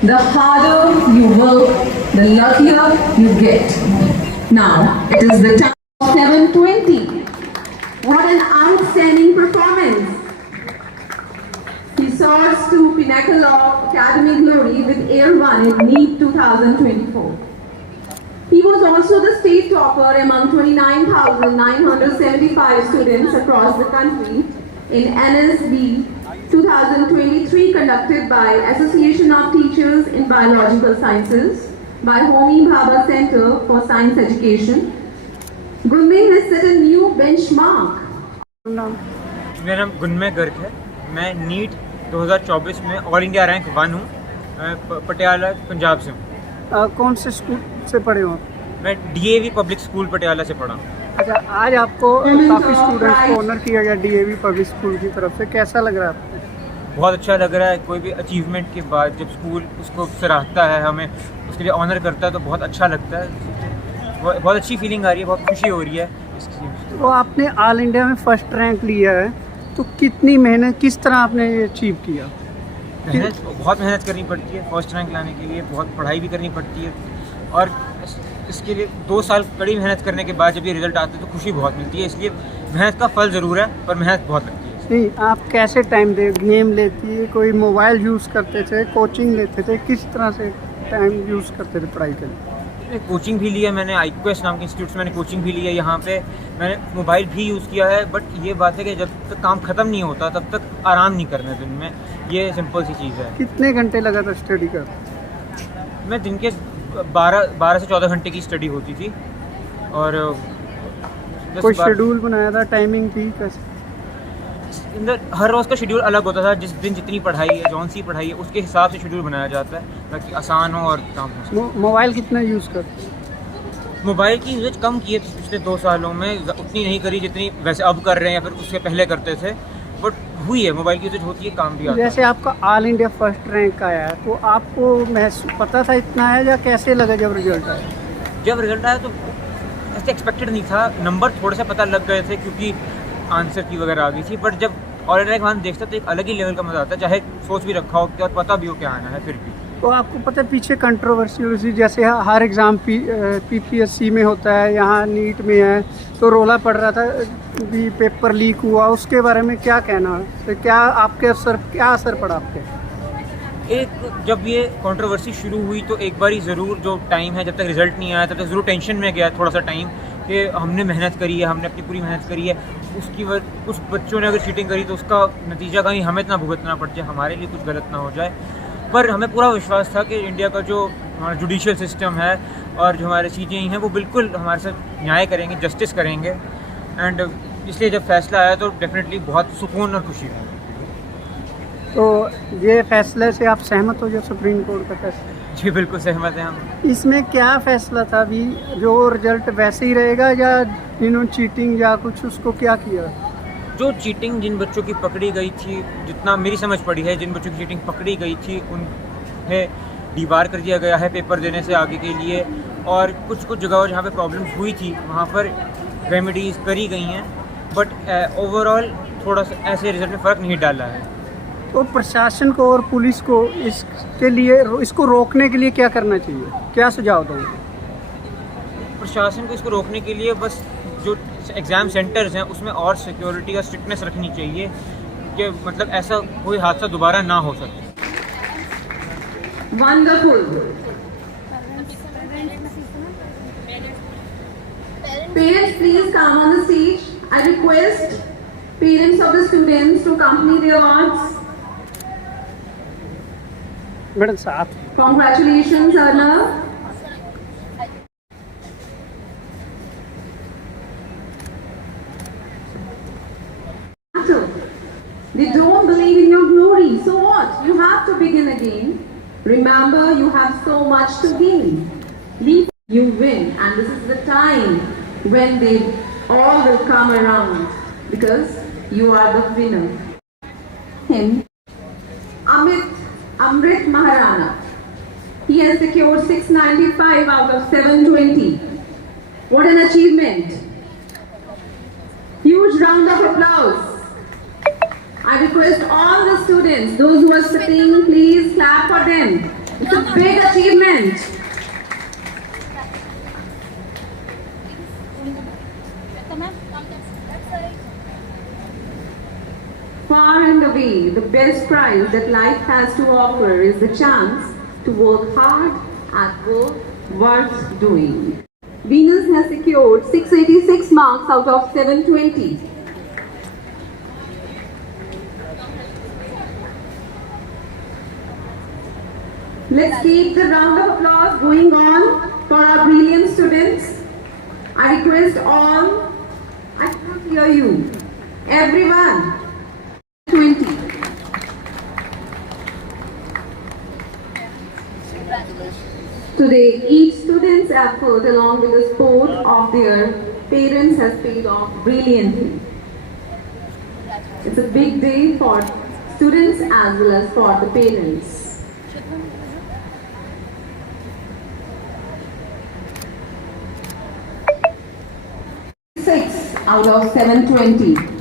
The harder you work, the luckier you get. Now, it is the time of 720. What an outstanding performance. He soars to pinnacle of academic glory with Air 1 in NEET 2024. He was also the state topper among 29,975 students across the country in NSB 2023 conducted by Association of Teachers in Biological Sciences by Homi Bhabha Center for Science Education. Gunmay has set a new benchmark. मेरा नाम गुनमय गर्ग है। मैं नीट 2024 में all India rank 1 हूँ। पटियाला पंजाब से हूँ। कौन से स्कूल से पढ़े हो? मैं DAV पब्लिक स्कूल पटियाला से पढ़ा। अच्छा, आज आपको काफ़ी स्टूडेंट्स को ऑनर किया गया DAV पब्लिक स्कूल की तरफ से, कैसा लग रहा है आपको? बहुत अच्छा लग रहा है। कोई भी अचीवमेंट के बाद जब स्कूल उसको सराहता है, हमें उसके लिए ऑनर करता है तो बहुत अच्छा लगता है। बहुत अच्छी फीलिंग आ रही है, बहुत खुशी हो रही है इसकी। तो आपने ऑल इंडिया में फर्स्ट रैंक लिया है, तो कितनी मेहनत, किस तरह आपने ये अचीव किया? बहुत मेहनत करनी पड़ती है फर्स्ट रैंक लाने के लिए, बहुत पढ़ाई भी करनी पड़ती है और इसके लिए 2 साल कड़ी मेहनत करने के बाद जब ये रिजल्ट आते हैं तो खुशी बहुत मिलती है। इसलिए मेहनत का फल ज़रूर है पर मेहनत बहुत लगती है। नहीं, आप कैसे टाइम दे, गेम लेती है, कोई मोबाइल यूज़ करते थे, कोचिंग लेते थे, किस तरह से टाइम यूज़ करते थे पढ़ाई के लिए? कोचिंग भी लिया मैंने, IQS नाम के इंस्टीट्यूट से मैंने कोचिंग भी लिया। यहाँ पे मैंने मोबाइल भी यूज़ किया है, बट ये बात है कि जब तक काम ख़त्म नहीं होता तब तक आराम नहीं करना दिन में। ये सिंपल सी चीज़ है। कितने घंटे लगातार स्टडी कर? मैं दिन के 12 से 14 घंटे की स्टडी होती थी। और कोई शेड्यूल बनाया था, टाइमिंग थी कैसे? हर रोज़ का शेड्यूल अलग होता था। जिस दिन जितनी पढ़ाई है, जौन सी पढ़ाई है, उसके हिसाब से शेड्यूल बनाया जाता है ताकि आसान हो और काम हो। मोबाइल कितना यूज़ करते? मोबाइल की यूजेज कम की है पिछले 2 सालों में, उतनी नहीं करी जितनी वैसे अब कर रहे हैं या फिर उससे पहले करते थे, बट हुई है। मोबाइल की यूजेज होती है, काम भी आता है। जैसे आपका ऑल इंडिया फर्स्ट रैंक आया है, तो आपको महसूस पता था इतना है या कैसे लगा जब रिजल्ट आया? जब रिजल्ट आया तो ऐसे एक्सपेक्टेड नहीं था। नंबर थोड़े से पता लग गए थे क्योंकि आंसर की वगैरह आ गई थी, बट जब ऑल इंडिया रैंक देखता तो एक अलग ही लेवल का मज़ा आता है, चाहे सोच भी रखा हो कि और पता भी हो क्या आना है फिर भी। तो आपको पता है पीछे कंट्रोवर्सी हो रही, जैसे हर एग्ज़ाम PPSC में होता है, यहाँ नीट में है, तो रोला पड़ रहा था भी पेपर लीक हुआ, उसके बारे में क्या कहना है? तो क्या असर पड़ा आपके? एक जब ये कंट्रोवर्सी शुरू हुई तो एक बार ही ज़रूर जो टाइम है, जब तक रिज़ल्ट नहीं आया तब तक ज़रूर टेंशन में गया थोड़ा सा टाइम कि हमने मेहनत करी है, हमने अपनी पूरी मेहनत करी है, उसकी कुछ बच्चों ने अगर चीटिंग करी तो उसका नतीजा कहीं हमें इतना भुगतना पड़ जाए, हमारे लिए कुछ गलत ना हो जाए। पर हमें पूरा विश्वास था कि इंडिया का जो हमारा जुडिशियल सिस्टम है और जो हमारे CJE हैं वो बिल्कुल हमारे साथ न्याय करेंगे, जस्टिस करेंगे। एंड इसलिए जब फैसला आया तो डेफिनेटली बहुत सुकून और खुशी हुई। तो ये फैसले से आप सहमत हो जो सुप्रीम कोर्ट का फैसला? जी बिल्कुल सहमत हैं हम। इसमें क्या फैसला था अभी, जो रिजल्ट वैसे ही रहेगा या जिन्होंने चीटिंग या कुछ उसको क्या किया? जो चीटिंग जिन बच्चों की पकड़ी गई थी, जितना मेरी समझ पड़ी है, जिन बच्चों की चीटिंग पकड़ी गई थी उन्हें डीबार कर दिया गया है पेपर देने से आगे के लिए। और कुछ जगहों जहाँ पे प्रॉब्लम हुई थी वहाँ पर रेमेडीज़ करी गई हैं, बट ओवरऑल थोड़ा सा ऐसे रिजल्ट में फ़र्क नहीं डाला है। तो प्रशासन को और पुलिस को इसके लिए, इसको रोकने के लिए क्या करना चाहिए, क्या सुझाव दोगे? प्रशासन को इसको रोकने के लिए बस जो एग्ज़ाम सेंटर्स हैं उसमें और सिक्योरिटी और स्ट्रिक्टनेस रखनी चाहिए कि मतलब ऐसा कोई हादसा दोबारा ना हो सके। Wonderful. Parents, please come on the stage. I request parents of the students to accompany their wards. Madam साथ। Congratulations, Arnav. They don't believe in your glory. So what? You have to begin again. Remember, you have so much to gain. Leave, you win, and this is the time when they all will come around because you are the winner. Him, Amrit Maharana. He has secured 695 out of 720. What an achievement! Huge round of applause. I request all the students, those who are sitting, please clap for them. It's a big achievement. Far and away, the best prize that life has to offer is the chance to work hard at work worth doing. Venus has secured 686 marks out of 720. Let's keep the round of applause going on for our brilliant students. I request all, I can't hear you, everyone, 20. Today, each student's effort along with the support of their parents has paid off brilliantly. It's a big day for students as well as for the parents. 6 out of 720.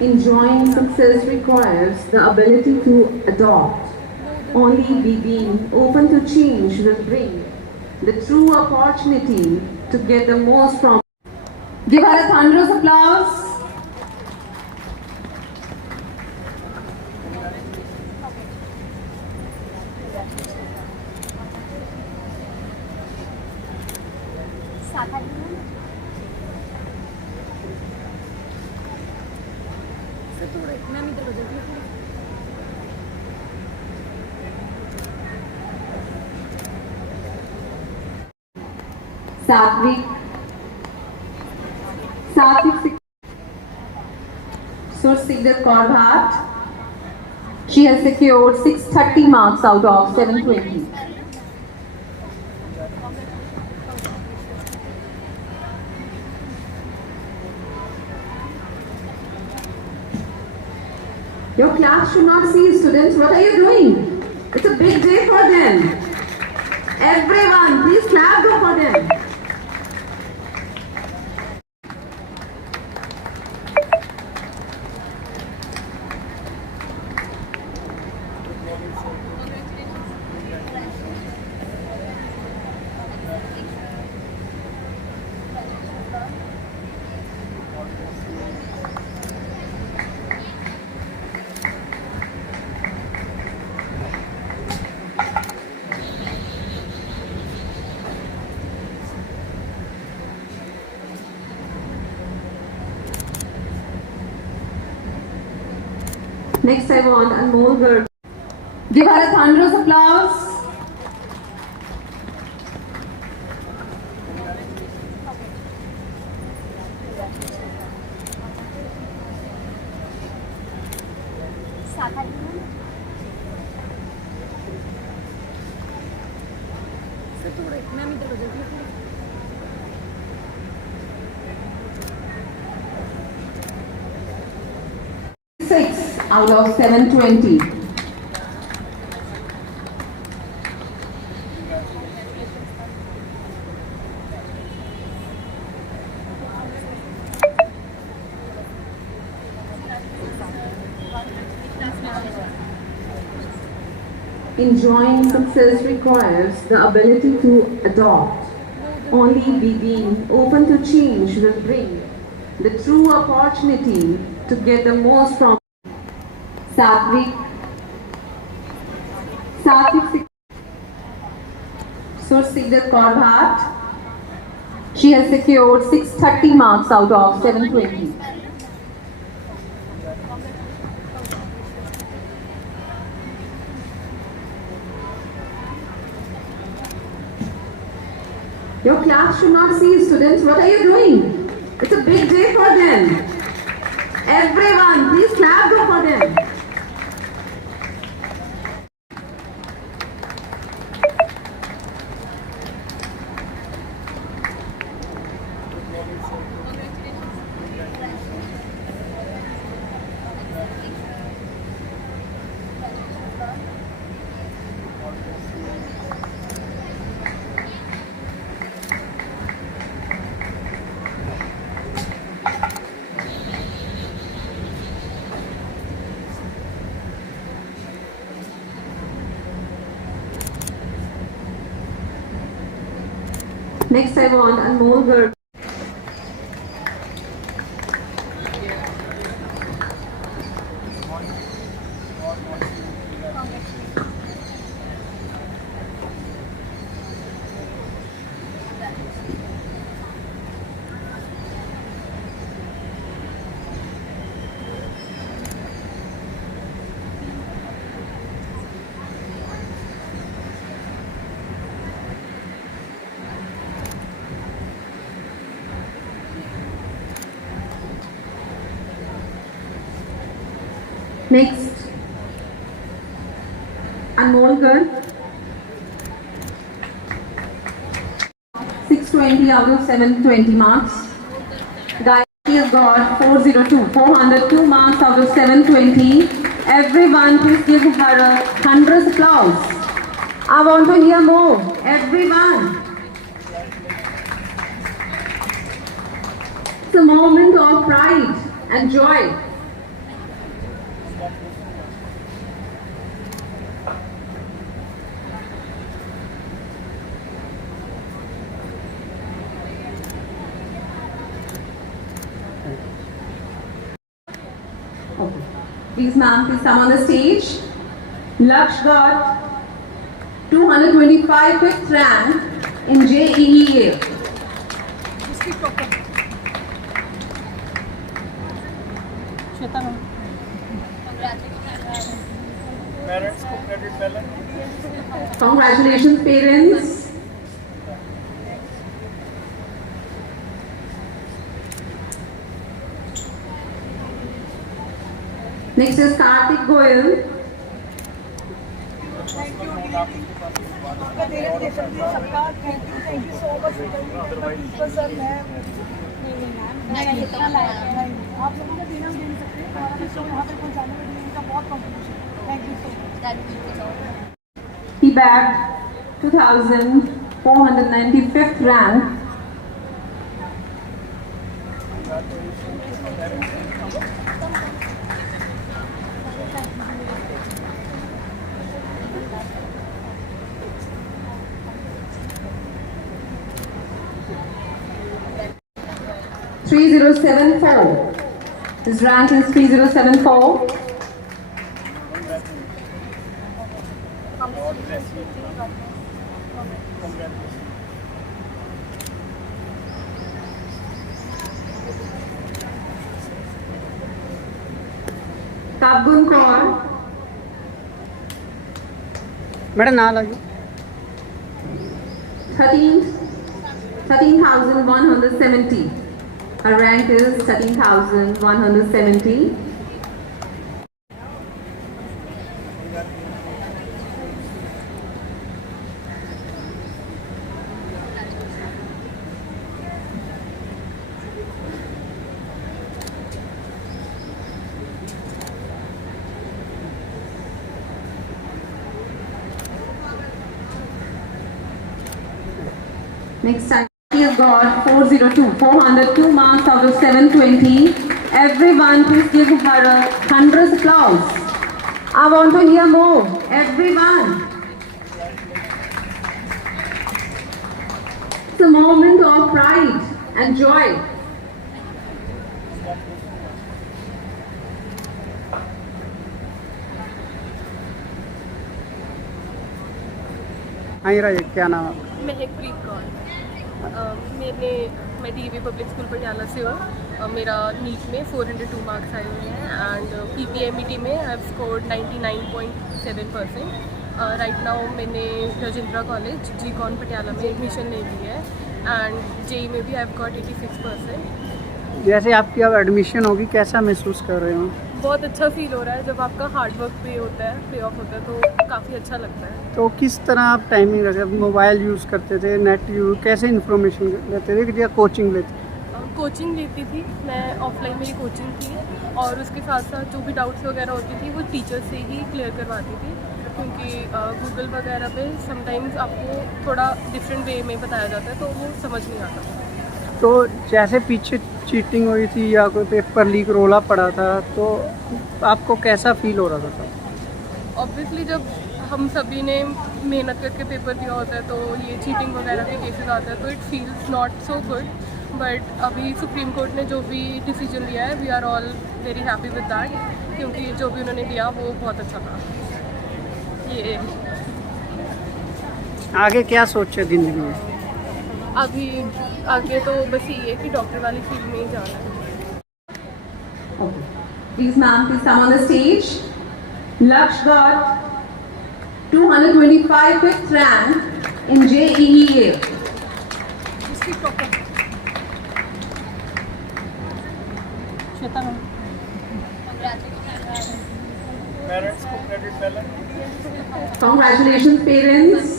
Enjoying success requires the ability to adopt. Only being open to change will bring the true opportunity to get the most from. Give her a thunderous applause. Satvik Sursigdat Kaur Bhat. She has secured 630 marks out of 720. Your class should not see students. What are you doing? It's a big day for them. Everyone, please clap for them. Next, I want Anmol Garg. Give her a thunderous applause. Six out of 720. Enjoying success requires the ability to adopt. Only being open to change will bring the true opportunity to get the most from. Satvik Sursigdat Kaur Bhat. She has secured 630 marks out of 720. Your class should not see students. What are you doing? It's a big day for them. Everyone, please clap for them. Next, I want Anmol Garg. Next, Anmol Garg. 620 out of 720 marks. Gayatri has got 402 marks out of 720. Everyone, please give her a thunderous applause. I want to hear more. Everyone. It's a moment of pride and joy. Okay. Please, ma'am, please come on the stage. Laksh got 225 fifth rank in JEE. Congratulations, parents. Next is Kartik Goyal. Thank you so much for sir. मैं इतना लायक है आप लोगों का देना दे सकते हैं और आप इसको यहाँ पे पहुँचाने में भी इनका बहुत competition. Thank you so much. He bagged 2,495th rank. His rank is 3074. Kabgun Kaur. Madam ना लगे 13,170. Her rank is 13,170. Next time, he has got 402 marks out of 720. Everyone, please give her a thunderous applause. I want to hear more. Everyone. It's a moment of pride and joy. आई रहा क्या नाम है? महकप्रीत कौर। मैं DV public school Patiala से हूँ। मेरा नीट में 402 मार्क्स आए हुए हैं एंड PPMET में I have scored 99.7%। Right now मैंने राजेंद्रा कॉलेज जीकॉन पटियाला में एडमिशन ले ली है एंड जेई में भी आई हैव गॉट 86%। जैसे आपकी अब एडमिशन होगी कैसा महसूस कर रहे हो? बहुत अच्छा फील हो रहा है जब आपका हार्ड वर्क पे होता है, पे ऑफ होता है तो काफ़ी अच्छा लगता है। तो किस तरह आप टाइमिंग रखते, मोबाइल यूज़ करते थे, नेट यूज, कैसे इन्फॉर्मेशन लेते थे या कोचिंग लेते? कोचिंग लेती थी मैं, ऑफलाइन मेरी कोचिंग थी और उसके साथ साथ जो भी डाउट्स वगैरह होती थी वो टीचर से ही क्लियर करवाती थी, क्योंकि गूगल वगैरह पे समटाइम्स आपको थोड़ा डिफरेंट वे में बताया जाता है तो वो समझ नहीं आता। तो जैसे पीछे चीटिंग हुई थी या कोई पेपर लीक रोला पड़ा था तो आपको कैसा फील हो रहा था? ऑब्वियसली जब हम सभी ने मेहनत करके पेपर दिया होता है तो ये चीटिंग वगैरह के केसेस आते हैं, तो it feels not so good. But अभी सुप्रीम कोर्ट ने जो भी डिसीजन लिया है, we are all very happy with that, क्योंकि जो भी उन्होंने दिया वो बहुत अच्छा था। ये आगे क्या सोचे ज़िंदगी में? अभी आगे तो बस ये है कि डॉक्टर वाली फील्ड में ही जाना है। Okay. Please, ma'am, please come on the stage. Laksh got 225 fifth rank in JEE. Congratulations, parents.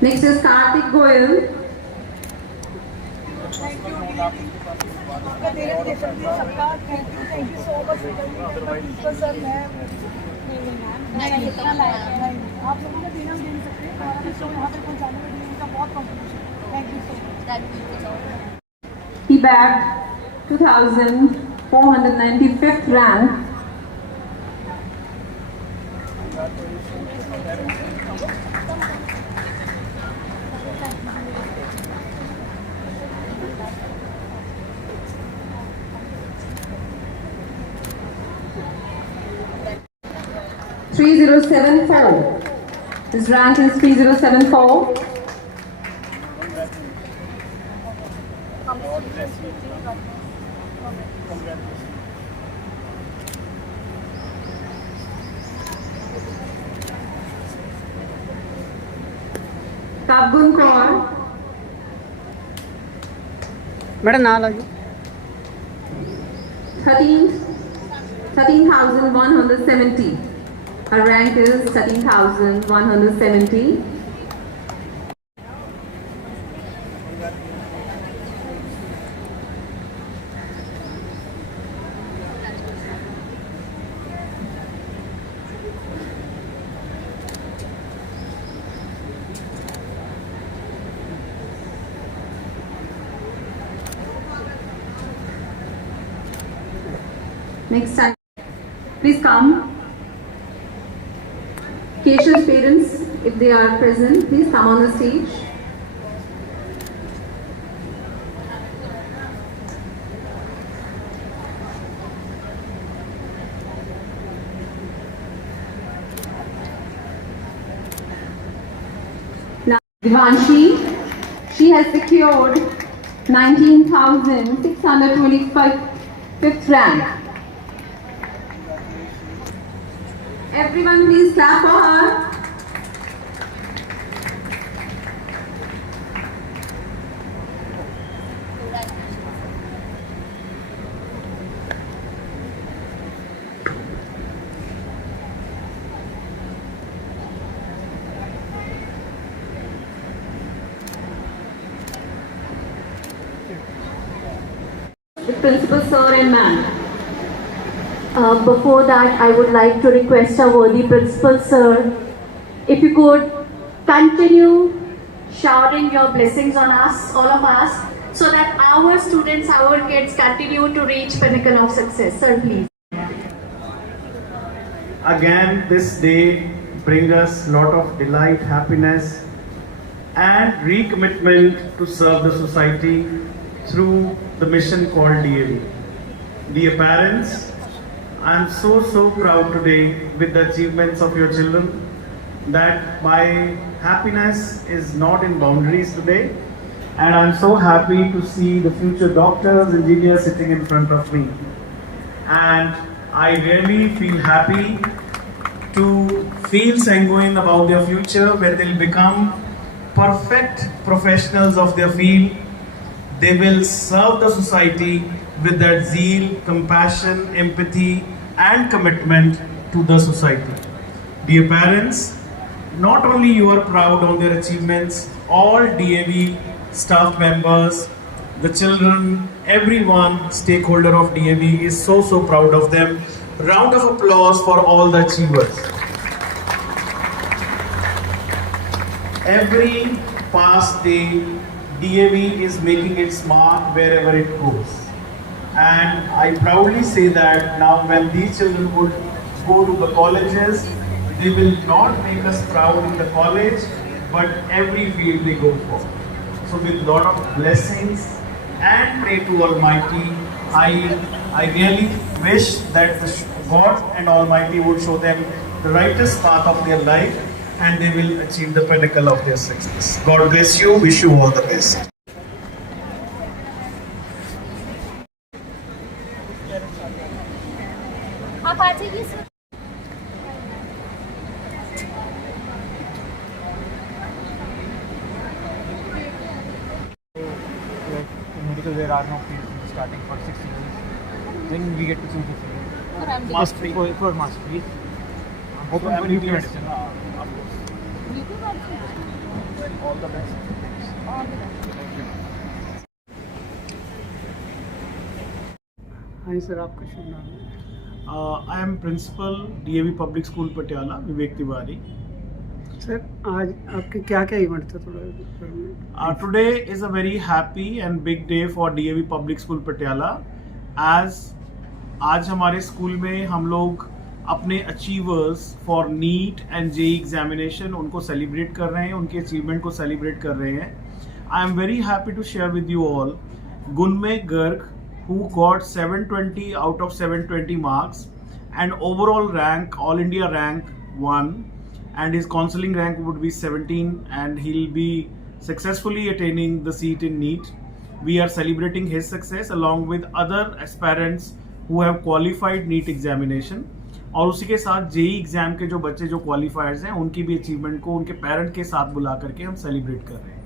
Next is Karthik Goyal. आपका डेडिकेशन के सबका thank you so much principal sir. मैं इतना लायक है, आप लोगों का देना दे नहीं सकते, हमारा बच्चों यहाँ तक पहुँचाने में भी उनका बहुत contribution. Thank you so much. He bagged 2,495th rank. His rank is 3074. Kabgun Kaur. Madam ना लगे 13,170. Her rank is 13,170. Next time, please come. Keshav's parents, if they are present, please come on the stage. Now, Divanshi, she has secured 19,625 fifth rank. Everyone please clap for her. The principal sir and ma'am. Before that, I would like to request our worthy principal sir, if you could continue showering your blessings on us, all of us, so that our students, our kids continue to reach pinnacle of success. Sir, please. Again, this day brings us lot of delight, happiness, and recommitment to serve the society through the mission called DAV. Dear parents, I am so proud today with the achievements of your children, that my happiness is not in boundaries today, and I am so happy to see the future doctors, engineers sitting in front of me. And I really feel happy to feel sanguine about their future, where they'll become perfect professionals of their field. They will serve the society with that zeal, compassion, empathy, and commitment to the society. Dear parents, not only you are proud on their achievements, all DAV staff members, the children, everyone stakeholder of DAV is so proud of them. Round of applause for all the achievers. Every past day, DAV is making its mark wherever it goes. And I proudly say that now when these children would go to the colleges, they will not make us proud in the college, but every field they go for. So with lot of blessings and pray to Almighty, I really wish that God and Almighty would show them the rightest path of their life and they will achieve the pinnacle of their success. God bless you, wish you all the best. आप आ जाइए sir. medical there are no fees starting for 6 years. Then we get to choose the field. Mastery for mastery. Open for nuclear medicine. All the best. हाँ सर, आपका शुभ नाम है? I am principal DAV Public School Patiala, Vivek Tiwari. Sir, आज आपके क्या क्या इवेंट था थोड़ा? Today is a very happy and big day for DAV Public School Patiala as आज हमारे स्कूल में हम लोग अपने achievers for NEET and JEE examination उनको सेलिब्रेट कर रहे हैं, उनके अचीवमेंट को सेलिब्रेट कर रहे हैं। I am very happy to share with you all Gunmay Garg who got 720 out of 720 marks and overall rank, all India rank 1, and his counseling rank would be 17 and he'll be successfully attaining the seat in NEET. We are celebrating his success along with other aspirants who have qualified NEET examination. और उसी के साथ JEE exam के जो बच्चे जो क्वालिफायर्स हैं उनकी भी अचीवमेंट को उनके पेरेंट के साथ बुला करके हम सेलिब्रेट कर रहे हैं।